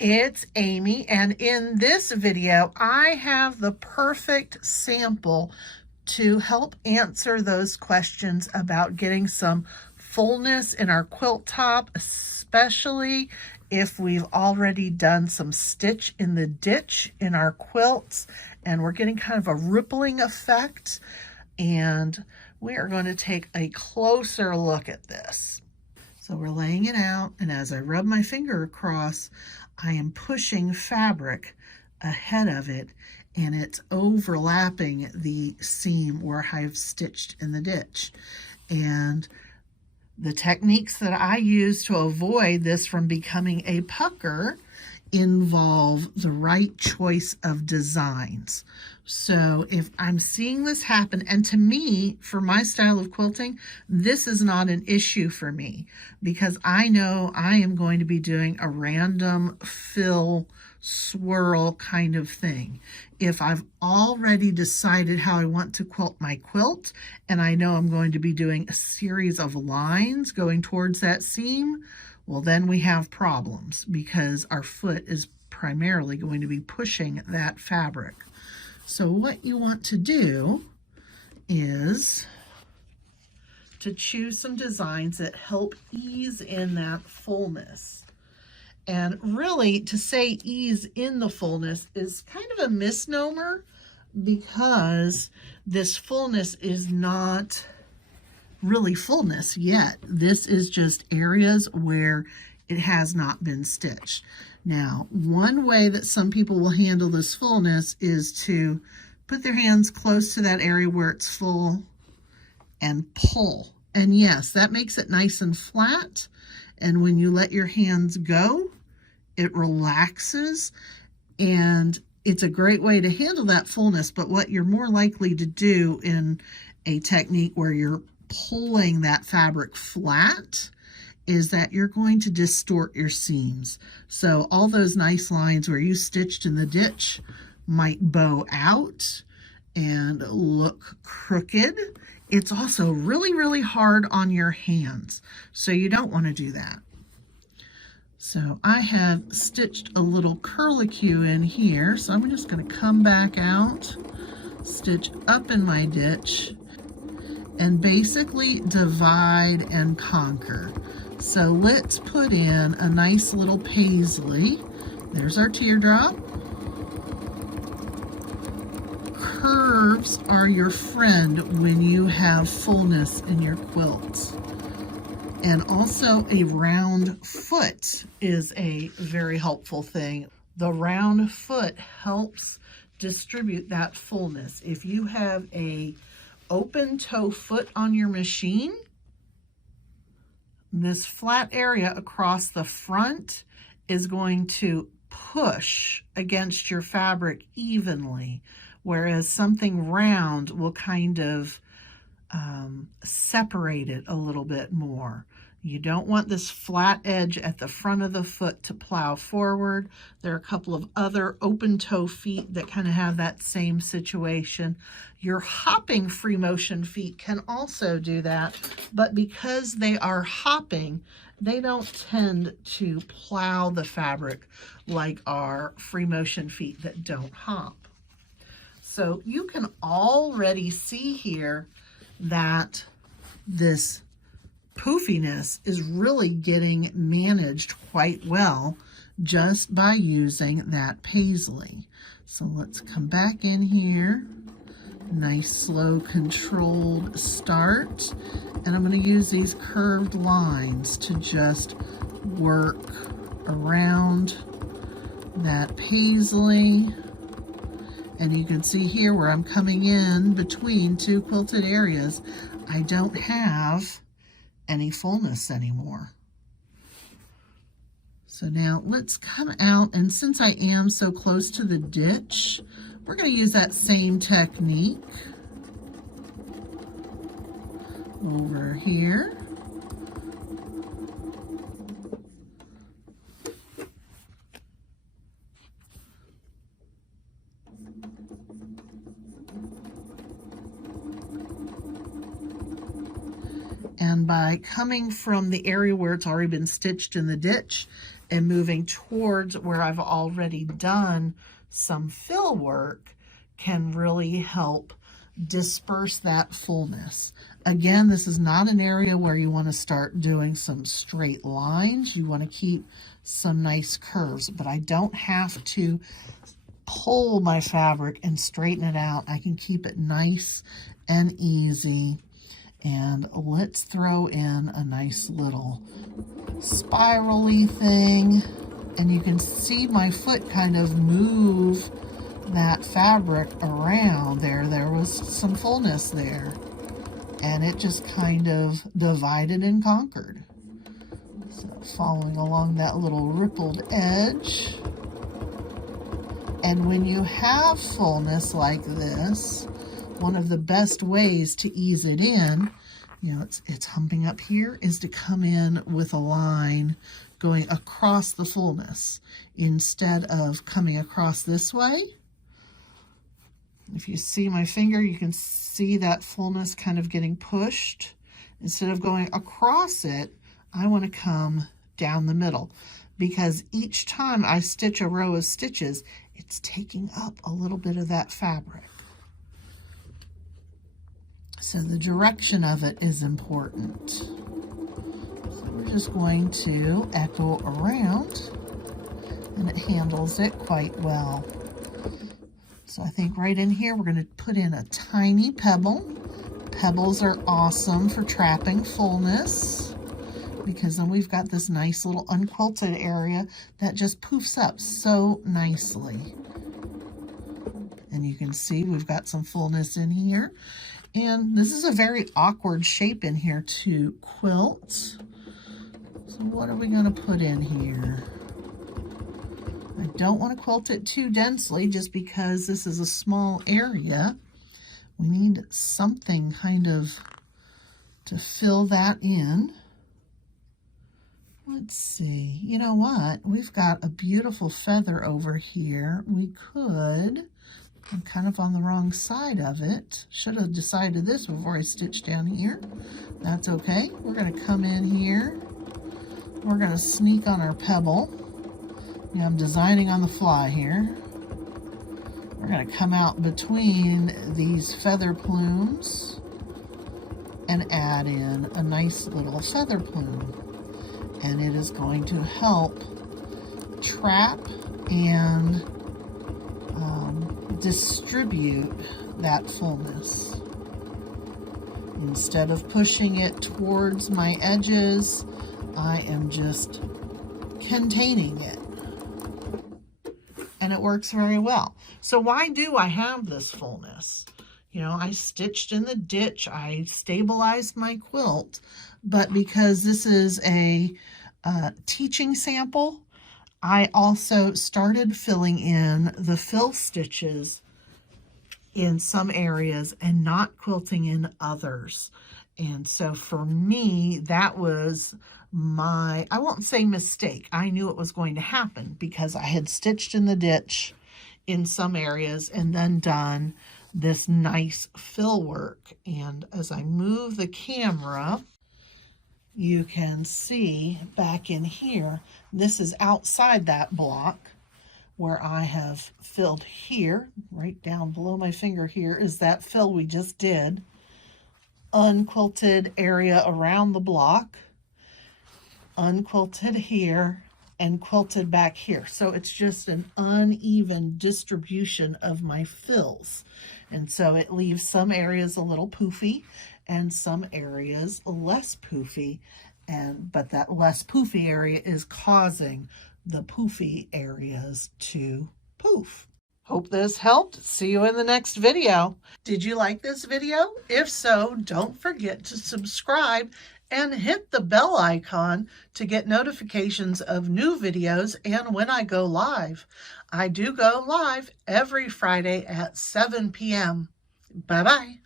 It's Amy, and in this video I have the perfect sample to help answer those questions about getting some fullness in our quilt top, especially if we've already done some stitch in the ditch in our quilts and we're getting kind of a rippling effect. And we are going to take a closer look at this. So we're laying it out, and as I rub my finger across, I am pushing fabric ahead of it, and it's overlapping the seam where I've stitched in the ditch. And the techniques that I use to avoid this from becoming a pucker involve the right choice of designs. So if I'm seeing this happen, and to me, for my style of quilting, this is not an issue for me because I know I am going to be doing a random fill swirl kind of thing. If I've already decided how I want to quilt my quilt and I know I'm going to be doing a series of lines going towards that seam, well, then we have problems because our foot is primarily going to be pushing that fabric. So what you want to do is to choose some designs that help ease in that fullness. And really, to say ease in the fullness is kind of a misnomer because this fullness is not really fullness yet. This is just areas where it has not been stitched. Now, one way that some people will handle this fullness is to put their hands close to that area where it's full and pull. And yes, that makes it nice and flat. And when you let your hands go, it relaxes. And it's a great way to handle that fullness. But what you're more likely to do in a technique where you're pulling that fabric flat is that you're going to distort your seams. So all those nice lines where you stitched in the ditch might bow out and look crooked. It's also really, really hard on your hands. So you don't want to do that. So I have stitched a little curlicue in here. So I'm just going to come back out, stitch up in my ditch, and basically divide and conquer. So let's put in a nice little paisley. There's our teardrop. Curves are your friend when you have fullness in your quilts. And also a round foot is a very helpful thing. The round foot helps distribute that fullness. If you have a open toe foot on your machine, this flat area across the front is going to push against your fabric evenly, whereas something round will kind of separate it a little bit more. You don't want this flat edge at the front of the foot to plow forward. There are a couple of other open toe feet that kind of have that same situation. Your hopping free motion feet can also do that, but because they are hopping, they don't tend to plow the fabric like our free motion feet that don't hop. So you can already see here that this poofiness is really getting managed quite well just by using that paisley. So let's come back in here. Nice, slow, controlled start. And I'm going to use these curved lines to just work around that paisley. And you can see here where I'm coming in between two quilted areas, I don't have any fullness anymore. So now let's come out, and since I am so close to the ditch, we're going to use that same technique over here. And by coming from the area where it's already been stitched in the ditch and moving towards where I've already done some fill work can really help disperse that fullness. Again, this is not an area where you want to start doing some straight lines. You want to keep some nice curves, but I don't have to pull my fabric and straighten it out. I can keep it nice and easy. And let's throw in a nice little spirally thing. And you can see my foot kind of move that fabric around there. There was some fullness there. And it just kind of divided and conquered. So following along that little rippled edge. And when you have fullness like this, one of the best ways to ease it in, you know, it's humping up here, is to come in with a line going across the fullness instead of coming across this way. If you see my finger, you can see that fullness kind of getting pushed. Instead of going across it, I want to come down the middle, because each time I stitch a row of stitches, it's taking up a little bit of that fabric. So the direction of it is important. So we're just going to echo around, and it handles it quite well. So I think right in here, we're going to put in a tiny pebble. Pebbles are awesome for trapping fullness, because then we've got this nice little unquilted area that just poofs up so nicely. And you can see we've got some fullness in here. And this is a very awkward shape in here to quilt. So what are we going to put in here? I don't want to quilt it too densely just because this is a small area. We need something kind of to fill that in. Let's see. You know what? We've got a beautiful feather over here. We could... I'm kind of on the wrong side of it. Should have decided this before I stitched down here. That's okay. We're going to come in here. We're going to sneak on our pebble. You know, I'm designing on the fly here. We're going to come out between these feather plumes and add in a nice little feather plume. And it is going to help trap and distribute that fullness. Instead of pushing it towards my edges, I am just containing it. And it works very well. So why do I have this fullness? You know, I stitched in the ditch, I stabilized my quilt, but because this is a teaching sample, I also started filling in the fill stitches in some areas and not quilting in others. And so for me, that was my, I won't say mistake. I knew it was going to happen because I had stitched in the ditch in some areas and then done this nice fill work. And as I move the camera, you can see back in here, this is outside that block where I have filled here. Right down below my finger here is that fill we just did. Unquilted area around the block, unquilted here, and quilted back here. So it's just an uneven distribution of my fills. And so it leaves some areas a little poofy and some areas less poofy. But that less poofy area is causing the poofy areas to poof. Hope this helped. See you in the next video. Did you like this video? If so, don't forget to subscribe and hit the bell icon to get notifications of new videos and when I go live. I do go live every Friday at 7 p.m. Bye-bye.